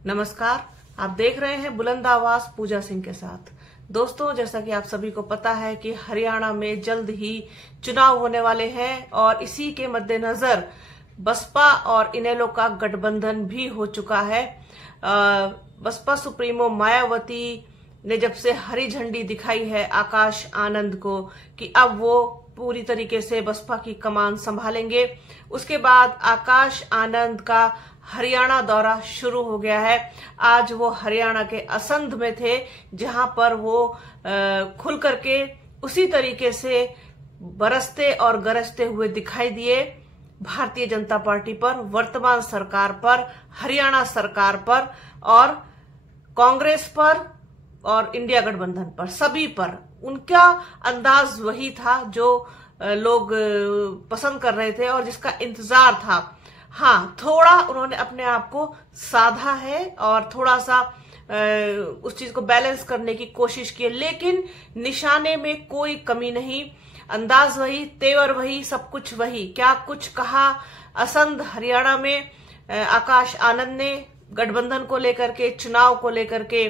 नमस्कार, आप देख रहे हैं बुलंद आवाज पूजा सिंह के साथ। दोस्तों, जैसा कि आप सभी को पता है कि हरियाणा में जल्द ही चुनाव होने वाले हैं और इसी के मद्देनजर बसपा और इनेलो का गठबंधन भी हो चुका है। बसपा सुप्रीमो मायावती ने जब से हरी झंडी दिखाई है आकाश आनंद को कि अब वो पूरी तरीके से बसपा की कमान संभालेंगे, उसके बाद आकाश आनंद का हरियाणा दौरा शुरू हो गया है। आज वो हरियाणा के असंध में थे, जहां पर वो खुल करके उसी तरीके से बरसते और गरजते हुए दिखाई दिए भारतीय जनता पार्टी पर, वर्तमान सरकार पर, हरियाणा सरकार पर और कांग्रेस पर और इंडिया गठबंधन पर, सभी पर। उनका अंदाज वही था जो लोग पसंद कर रहे थे और जिसका इंतजार था। हाँ, थोड़ा उन्होंने अपने आप को साधा है और थोड़ा सा उस चीज को बैलेंस करने की कोशिश की है, लेकिन निशाने में कोई कमी नहीं। अंदाज वही, तेवर वही, सब कुछ वही। क्या कुछ कहा असंध हरियाणा में आकाश आनंद ने गठबंधन को लेकर के, चुनाव को लेकर के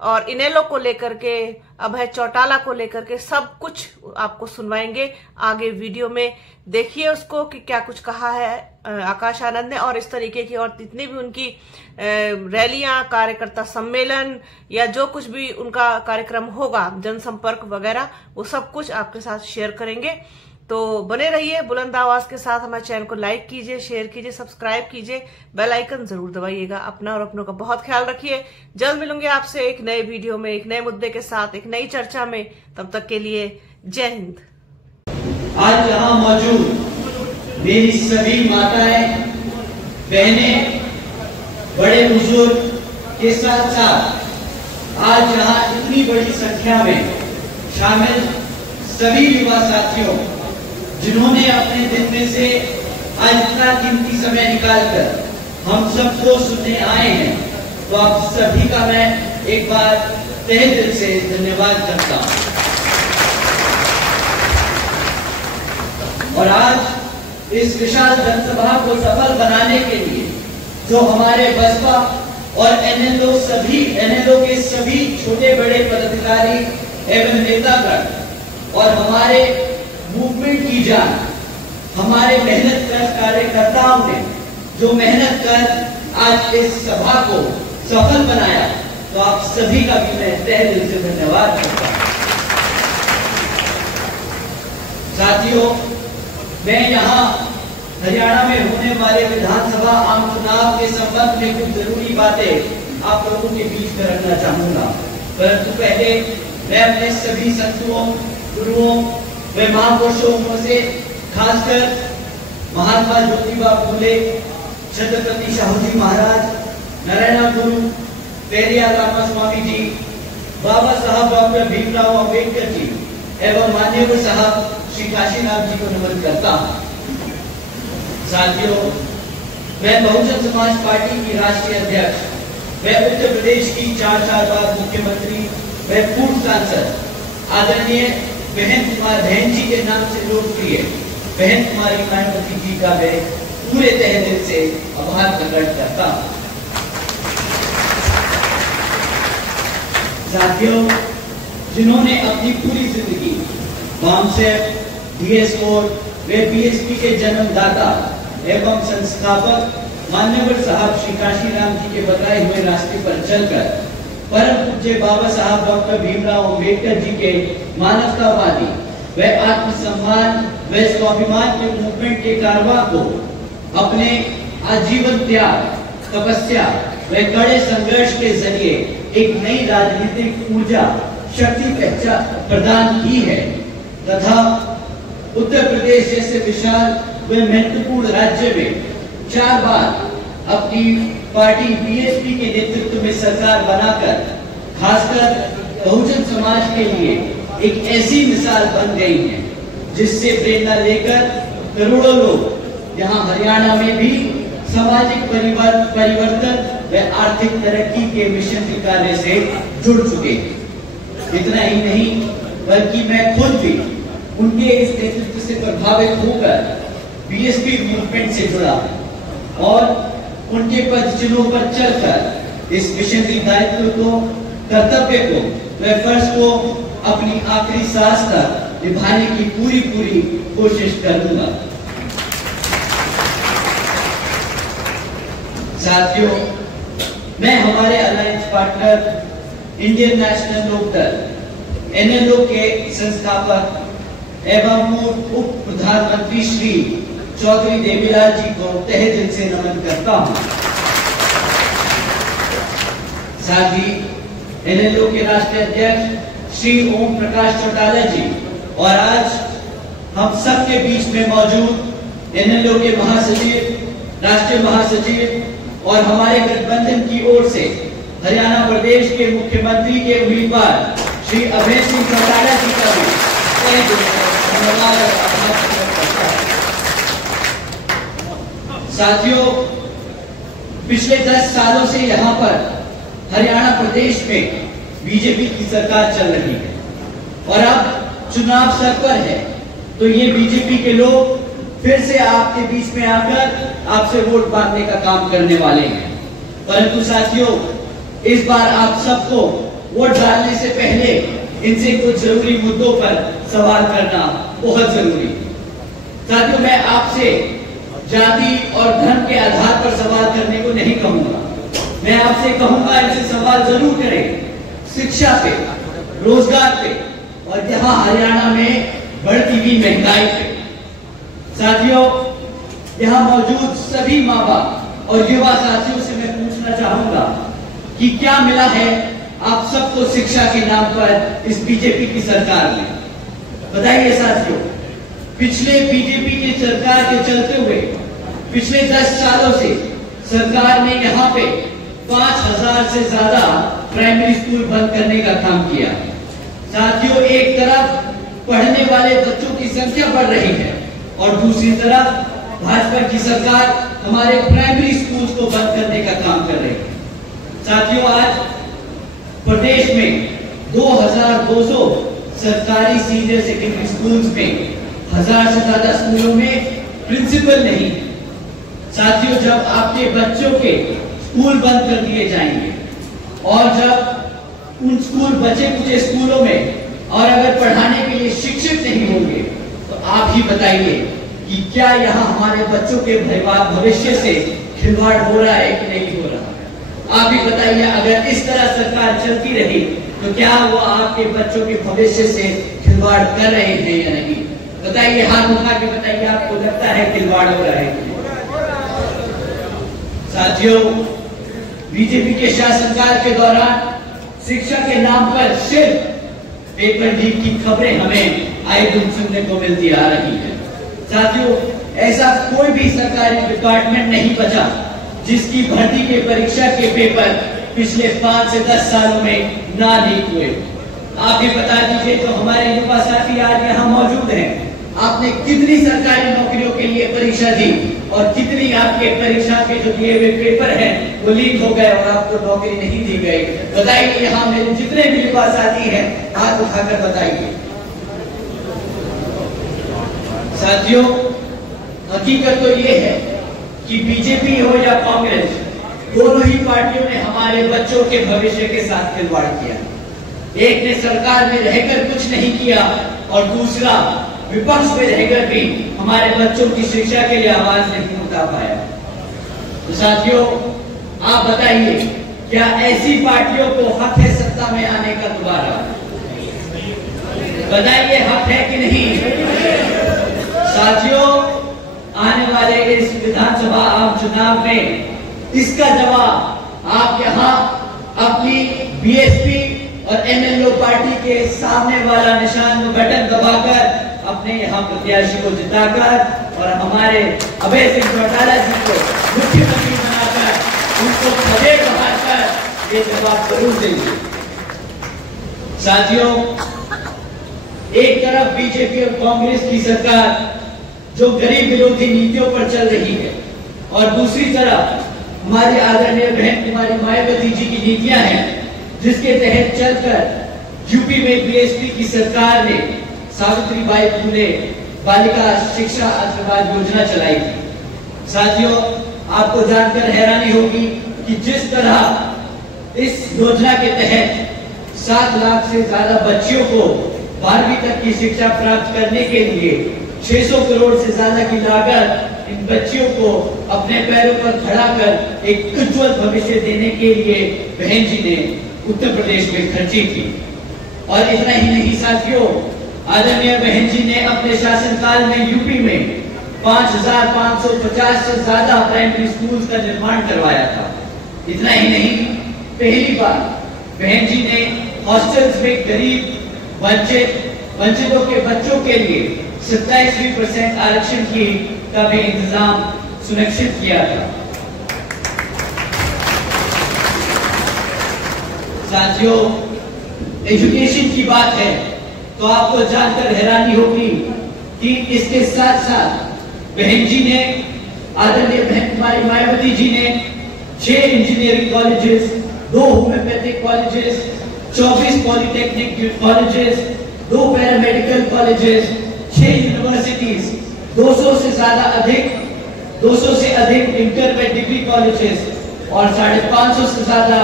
और इनेलो को लेकर के, अभय चौटाला को लेकर के, सब कुछ आपको सुनवाएंगे आगे वीडियो में। देखिए उसको कि क्या कुछ कहा है आकाश आनंद ने, और इस तरीके की और जितनी भी उनकी रैलियां, कार्यकर्ता सम्मेलन या जो कुछ भी उनका कार्यक्रम होगा, जनसंपर्क वगैरह, वो सब कुछ आपके साथ शेयर करेंगे। तो बने रहिए बुलंद आवाज के साथ। हमारे चैनल को लाइक कीजिए, शेयर कीजिए, सब्सक्राइब कीजिए, बेल आइकन जरूर दबाइएगा। अपना और अपनों का बहुत ख्याल रखिए। जल्द मिलूंगे आपसे एक नए वीडियो में, एक नए मुद्दे के साथ, एक नई चर्चा में। तब तक के लिए जय हिंद। आज यहाँ मौजूद मेरी सभी माताएं, बहनें, बड़े बुजुर्ग के साथ साथ आज यहाँ इतनी बड़ी संख्या में शामिल सभी युवा साथियों, जिन्होंने अपने दिन में से आज इतना कीमती समय निकालकर हम सबको सुनने आए हैं, तो आप सभी का मैं एक बार तहे दिल से धन्यवाद करता हूं। और आज इस विशाल जनसभा को सफल बनाने के लिए जो हमारे बसपा और एनएलओ के सभी छोटे बड़े पदाधिकारी एवं नेतागण और हमारे मूवमेंट की जान, हमारे मेहनत कर कार्यकर्ताओं ने जो मेहनत कर आज इस सभा को सफल बनाया, तो आप सभी का भी मैं तहे दिल से धन्यवाद करता हूं। साथियों, मैं यहाँ हरियाणा में होने वाले विधानसभा आम चुनाव के संबंध में कुछ जरूरी बातें आप लोगों के बीच में रखना चाहूंगा, परंतु पहले मैं अपने सभी संतों, गुरुओं व महापुरुषों से, खासकर महात्मा ज्योतिबा फूले, छत्रपति शाहूजी महाराज, नारायण गुरु, पेरियार रामास्वामी जी, बाबा साहब डॉक्टर भीमराव अम्बेडकर जी एवं माननीय साहब श्री काशीनाथ जी को नमन करता हूं। साथियों, मैं बहुजन समाज पार्टी की राष्ट्रीय अध्यक्ष व उत्तर प्रदेश की 4 बार मुख्यमंत्री व पूर्व सांसद आदरणीय बहन जी के नाम से लोकप्रिय बहन कुमारी मायावती जी का मैं पूरे तहे दिल से आभार प्रकट करता हूं। साथियों, जिन्होंने अपनी पूरी जिंदगी वामसेप, डीएस4 व बीएसपी के जन्मदाता एवं संस्थापक मान्यवर साहब श्री काशीराम जी के बताए हुए रास्ते पर चलकर परम पूज्य बाबा साहब डॉक्टर भीमराव अम्बेडकर जी के मानवतावादी व आत्मसम्मान व स्वाभिमान के मूवमेंट के कारवां को अपने आजीवन त्याग, तपस्या व कड़े संघर्ष के जरिए एक नई राजनीतिक ऊर्जा, शक्ति प्रदान की है तथा उत्तर प्रदेश जैसे विशाल व महत्वपूर्ण राज्य में 4 बार अपनी पार्टी बीएसपी के नेतृत्व में सरकार बनाकर खासकर बहुजन समाज के लिए एक ऐसी मिसाल बन गई है, जिससे प्रेरणा लेकर करोड़ों लोग यहाँ हरियाणा में भी सामाजिक परिवर्तन व आर्थिक तरक्की के मिशन के कार्य से जुड़ चुके हैं। इतना ही नहीं, बल्कि मैं खुद भी उनके इस नेतृत्व से प्रभावित होकर बीएसपी मूवमेंट से जुड़ा और उनके पदचिन्हों पर चलकर इस मिशनरी दायित्व को, कर्तव्य को, व फर्ज को अपनी आखिरी सांस तक निभाने की पूरी कोशिश करूंगा। साथियों, मैं हमारे alliance partner Indian National Lokdal NLO के संस्थापक एवं उप प्रधानमंत्री श्री चौधरी देवीलाल जी को तहे दिल से नमन करता हूं। साथ ही एनएलओ के राष्ट्रीय अध्यक्ष श्री ओम प्रकाश चौटाला जी और आज हम सबके बीच में मौजूद एनएलओ के महासचिव, राष्ट्रीय महासचिव और हमारे गठबंधन की ओर से हरियाणा प्रदेश के मुख्यमंत्री के उम्मीदवार श्री अभय सिंह चौटाला जी का भी तहे दिल से धन्यवाद और आभार प्रकट करता हूं। साथियों, पिछले 10 सालों से यहाँ पर हरियाणा प्रदेश में बीजेपी की सरकार चल रही है और अब चुनाव सर पर है, तो ये बीजेपी के लोग फिर से आपके बीच में आकर आपसे वोट मांगने का काम करने वाले हैं। परंतु साथियों, इस बार आप सबको वोट डालने से पहले इनसे कुछ जरूरी मुद्दों पर सवाल करना बहुत जरूरी है। साथियों, मैं आपसे जाति और धर्म के आधार पर सवाल करने को नहीं कहूंगा। मैं आपसे कहूंगा इनसे सवाल जरूर करें शिक्षा पे, रोजगार पे और यहाँ हरियाणा में बढ़ती हुई महंगाई पे। साथियों, यहाँ मौजूद सभी माँ बाप और युवा साथियों से मैं पूछना चाहूंगा कि क्या मिला है आप सबको शिक्षा के नाम पर इस बीजेपी की सरकार में? बताइए साथियों, पिछले बीजेपी की सरकार के चलते हुए पिछले 10 सालों से सरकार ने यहाँ पे 5000 से ज्यादा प्राइमरी स्कूल बंद करने का काम किया। साथियों, एक तरफ पढ़ने वाले बच्चों की संख्या बढ़ रही है और दूसरी तरफ भाजपा की सरकार हमारे प्राइमरी स्कूल्स को बंद करने का काम कर रही है। साथियों, आज प्रदेश में 2200 सरकारी सीनियर सेकेंडरी स्कूल्स में 1000 से ज्यादा स्कूलों में प्रिंसिपल नहीं है। साथियों, जब आपके बच्चों के स्कूल बंद कर दिए जाएंगे और जब उन स्कूल बचे कुचे स्कूलों में और अगर पढ़ाने के लिए शिक्षक नहीं होंगे, तो आप ही बताइए कि क्या यहाँ हमारे बच्चों के भविष्य से खिलवाड़ हो रहा है कि नहीं हो रहा? आप ही बताइए, अगर इस तरह सरकार चलती रही तो क्या वो आपके बच्चों के भविष्य से खिलवाड़ कर रहे हैं या नहीं? बताइए, हाथ उठा के बताइए, आपको लगता है खिलवाड़ हो रहा है? साथियों, बीजेपी के शासनकाल के दौरान शिक्षा के नाम पर सिर्फ पेपर लीक की खबरें हमें आए दिन सुनने को मिलती आ रही है। साथियों, ऐसा कोई भी सरकारी डिपार्टमेंट नहीं बचा जिसकी भर्ती के परीक्षा के पेपर पिछले 5 से 10 सालों में ना लीक हुए। आप ही बता दीजिए, तो हमारे युवा साथी आज यहाँ मौजूद हैं, आपने कितनी सरकारी नौकरियों के लिए परीक्षा दी और कितनी आपके परीक्षा के जो दिए हुए पेपर हैं वो लीक हो गए और आपको नौकरी नहीं दी गई? बताइए, यहाँ मेरे जितने भी युवा साथी हैं हाथ उठाकर बताइए। साथियों, हकीकत तो ये है कि बीजेपी हो या कांग्रेस, दोनों ही पार्टियों ने हमारे बच्चों के भविष्य के साथ खिलवाड़ किया। एक ने सरकार में रहकर कुछ नहीं किया और दूसरा विपक्ष में रहकर भी हमारे बच्चों की शिक्षा के लिए आवाज नहीं उठा पाया। तो साथियों, आप बताइए, क्या ऐसी पार्टियों को हक है सत्ता में आने का दोबारा? बताइए, हक है कि नहीं? साथियों, आने वाले इस विधानसभा आम चुनाव में इसका जवाब आप यहाँ अपनी बीएसपी और एनएलओ पार्टी के सामने वाला निशान बटन दबाकर अपने यहाँ प्रत्याशी को जिताकर और हमारे अभय सिंह चौटाला जी को मुख्यमंत्री बनाकर उनको खड़े बनाकर ये जवाब जरूर देंगे। साथियों, एक तरफ बीजेपी और कांग्रेस की सरकार जो गरीब विरोधी नीतियों पर चल रही है और दूसरी तरफ हमारी आदरणीय बहन कुमारी मायावती जी की नीतियां हैं, जिसके तहत चलकर यूपी में बीएसपी की सरकार ने सावित्रीबाई फुले बालिका शिक्षा आशीर्वाद योजना चलाई थी। साथियों, आपको जानकर हैरानी होगी कि जिस तरह इस योजना के तहत 7 लाख से ज्यादा बच्चियों को 12वीं तक की शिक्षा प्राप्त करने के लिए 600 करोड़ से ज्यादा की लागत इन बच्चियों को अपने पैरों पर खड़ा कर एक उज्जवल भविष्य देने के लिए बहन जी ने उत्तर प्रदेश में खर्ची थी। और इतना ही नहीं साथियों, आदरणीय बहन जी ने अपने शासनकाल में यूपी में 5,550 से ज्यादा प्राइमरी स्कूल का निर्माण करवाया था। इतना ही नहीं, पहली बार बहन जी ने हॉस्टल्स में गरीब वंचितों के बच्चों के लिए 27% आरक्षण की का भी इंतजाम सुनिश्चित किया था। साथियों, एजुकेशन की बात है तो आपको जानकर हैरानी होगी कि इसके साथ साथ बहन जी ने, आदरणीय बहन कुमारी मायावती जी ने 6 engineering colleges, 2 homeopathic colleges, 24 polytechnic colleges, 2 paramedical colleges, 6 universities, 200 से अधिक इंटर में डिग्री कॉलेजेस और 550 से ज्यादा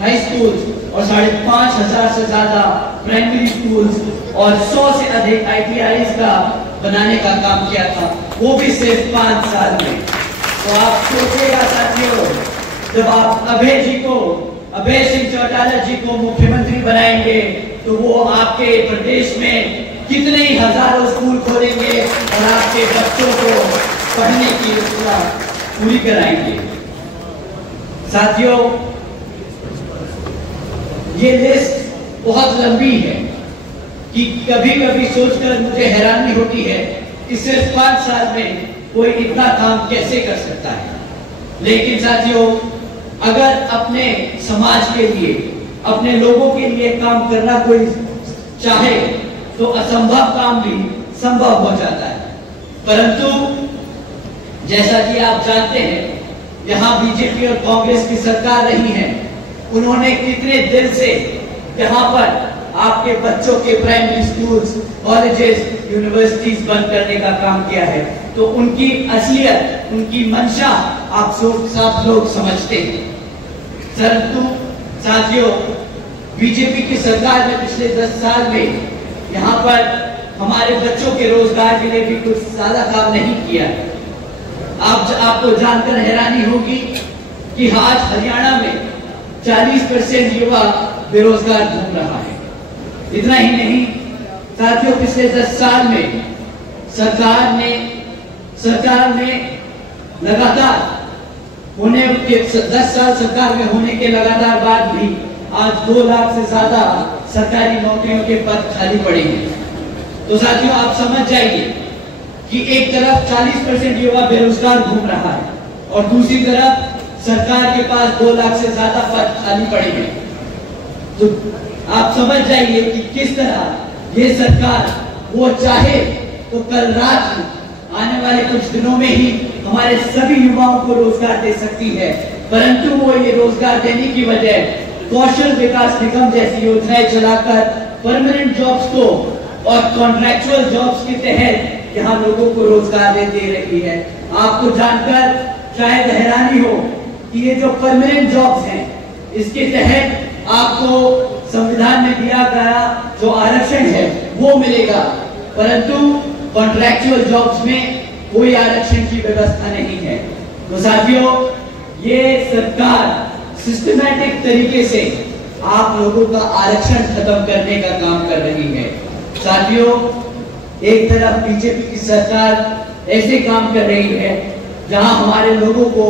हाई स्कूल्स और 5,500 से ज्यादा प्राइमरी स्कूल्स और 100 से अधिक ITIs का बनाने का काम किया था, वो भी सिर्फ 5 साल में। तो आप सोचिएगा साथियों, जब आप अभय सिंह चौटाला जी को मुख्यमंत्री बनाएंगे तो वो आपके प्रदेश में कितने ही हजारों स्कूल खोलेंगे और आपके बच्चों को पढ़ने की योजना पूरी कराएंगे। साथियों, ये लिस्ट बहुत लंबी है कि कभी कभी सोचकर मुझे हैरानी होती है कि सिर्फ 5 साल में कोई इतना काम कैसे कर सकता है। लेकिन साथियों, अगर अपने समाज के लिए, अपने लोगों के लिए काम करना कोई चाहे तो असंभव काम भी संभव हो जाता है। परंतु जैसा कि आप जानते हैं, यहाँ बीजेपी और कांग्रेस की सरकार रही है, उन्होंने कितने दिल से यहाँ पर आपके बच्चों के प्राइमरी स्कूल्स, कॉलेजेस, यूनिवर्सिटीज बंद करने का काम किया है। तो उनकी असलियत, उनकी मंशा आप सब लोग समझते हैं। परंतु साथियों, बीजेपी की सरकार ने पिछले 10 साल में यहाँ पर हमारे बच्चों के रोजगार के लिए भी कुछ ज्यादा काम नहीं किया है। आपको जानकर हैरानी होगी कि आज हरियाणा में 40% युवा बेरोजगार घूम रहा है। इतना ही नहीं साथियों, पिछले 10 साल में सरकार ने लगातार 10 साल सरकार में होने के लगातार बाद भी आज 2 लाख से ज्यादा सरकारी नौकरियों के पद खाली पड़े हैं। तो साथियों, आप समझ जाइए कि एक तरफ 40% युवा बेरोजगार घूम रहा है और दूसरी तरफ सरकार के पास 2 लाख से ज्यादा पद खाली पड़े हैं। तो आप समझ जाइए कि किस तरह ये सरकार, वो चाहे तो कल रात आने वाले कुछ दिनों में ही हमारे सभी युवाओं को रोजगार दे सकती है। परंतु वो ये रोजगार देने की बजाय कौशल विकास निगम जैसी योजनाएं चलाकर परमानेंट जॉब्स को और कॉन्ट्रैक्चुअल जॉब्स के तहत यहाँ लोगों को रोजगार दे रही है। आपको जानकर शायद हैरानी हो कि ये जो परमानेंट जॉब्स हैं, इसके तहत आपको संविधान में दिया गया जो आरक्षण है वो मिलेगा, परंतु कॉन्ट्रैक्चुअल जॉब्स में कोई आरक्षण की व्यवस्था नहीं है। तो साथियों, ये सरकार सिस्टमैटिक तरीके से आप लोगों का आरक्षण खत्म करने का काम कर रही है। साथियों, एक तरफ बीजेपी की सरकार ऐसे काम कर रही है जहां हमारे लोगों को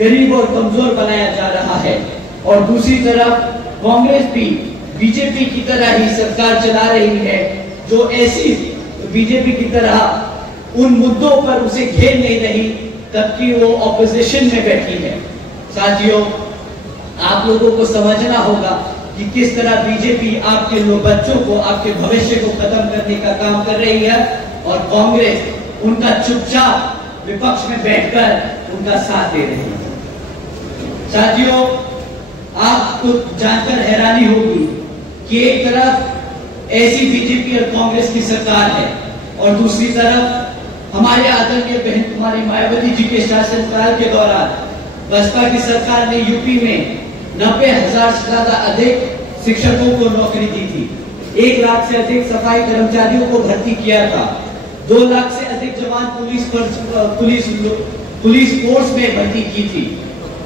गरीब और कमजोर बनाया जा रहा है, और दूसरी तरफ कांग्रेस भी बीजेपी की तरह ही सरकार चला रही है जो ऐसी बीजेपी की तरह उन मुद्दों पर उसे घेर नहीं रही तबकि वो ऑपोजिशन में बैठी है। साथियों, आप लोगों को समझना होगा कि किस तरह बीजेपी आपके बच्चों को, आपके भविष्य को खत्म करने का काम कर रही है और कांग्रेस उनका चुपचाप विपक्ष में बैठकर उनका साथ दे रही है। साथियों, आपको जानकर हैरानी होगी कि एक तरफ ऐसी बीजेपी और कांग्रेस की सरकार है और दूसरी तरफ हमारे आदरणीय बहन कुमारी मायावती जी के शासनकाल के दौरान बसपा की सरकार ने यूपी में 90,000 से ज्यादा अधिक शिक्षकों को नौकरी दी थी, 1 लाख से अधिक सफाई कर्मचारियों को भर्ती किया था, 2 लाख से अधिक जवान पुलिस फोर्स में भर्ती की थी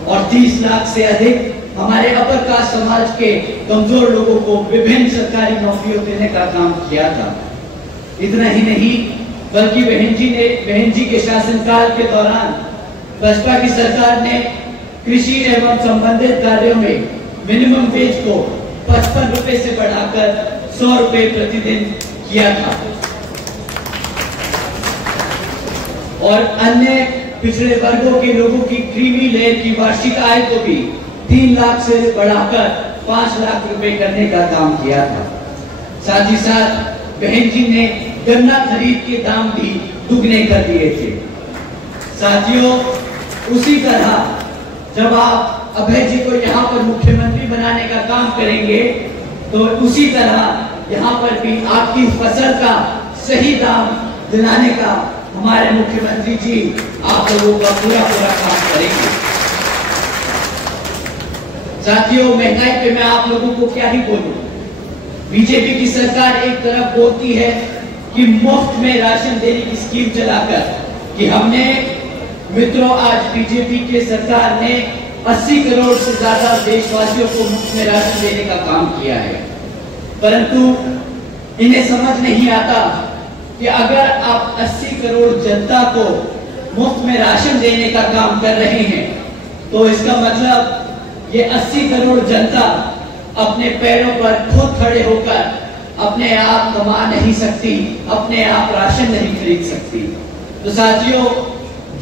और 30 लाख से अधिक हमारे अपर कास्ट समाज के कमजोर लोगों को विभिन्न सरकारी नौकरियों देने का काम किया था। इतना ही नहीं बल्कि बहन जी के शासनकाल के दौरान भाजपा की सरकार ने कृषि एवं संबंधित कार्यों में मिनिमम वेज को 55 रुपए से बढ़ाकर 100 रुपए प्रतिदिन किया था और अन्य पिछड़े वर्गों के लोगों की क्रीमी लेयर की वार्षिक आय को भी 3 लाख से बढ़ाकर 5 लाख रुपए करने का काम किया था। साथ ही साथ बहन जी ने गन्ना खरीद के दाम भी दुगने कर दिए थे। साथियों, उसी तरह जब आप अभय जी को यहाँ पर मुख्यमंत्री बनाने का काम करेंगे तो उसी तरह यहाँ पर भी आपकी फसल का सही दाम दिलाने का हमारे मुख्यमंत्री जी आप लोगों का पूरा काम करेंगे। साथियों, महंगाई पे मैं आप लोगों को क्या ही बोलूं। बीजेपी की सरकार एक तरफ बोलती है कि मुफ्त में राशन देने की स्कीम चलाकर कि हमने मित्रों आज बीजेपी के सरकार ने 80 करोड़ से ज्यादा देशवासियों को मुफ्त में राशन देने का काम किया है, परंतु इन्हें समझ नहीं आता कि अगर आप 80 करोड़ जनता को मुफ्त में राशन देने का काम कर रहे हैं तो इसका मतलब ये 80 करोड़ जनता अपने पैरों पर खुद खड़े होकर अपने आप कमा नहीं सकती, अपने आप राशन नहीं खरीद सकती। तो साथियों,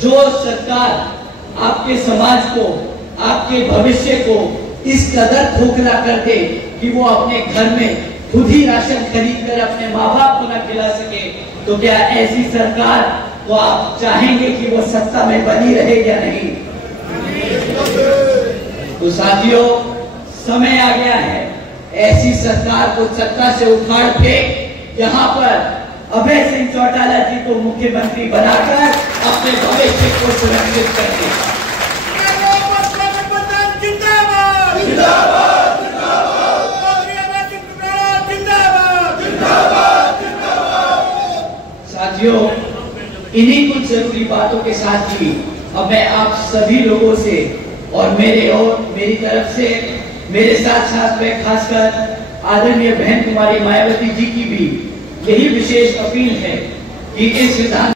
जो सरकार आपके समाज को, आपके भविष्य को इस कदर खोखला कर दे कि वो अपने घर में खुद ही राशन खरीद कर अपने माँ बाप को न खिला सके, तो क्या ऐसी सरकार तो आप चाहेंगे कि वो सत्ता में बनी रहे या नहीं? तो साथियों, समय आ गया है ऐसी सरकार को सत्ता से उखाड़ फेंक यहाँ पर अभय सिंह चौटाला जी को मुख्यमंत्री बनाकर अपने भविष्य को सुरक्षित करके। साथियों, इन्हीं कुछ जरूरी बातों के साथ ही अब मैं आप सभी लोगों से और मेरी तरफ से मेरे साथ में खासकर आदरणीय बहन कुमारी मायावती जी की भी यही विशेष अपील है कि इस विधान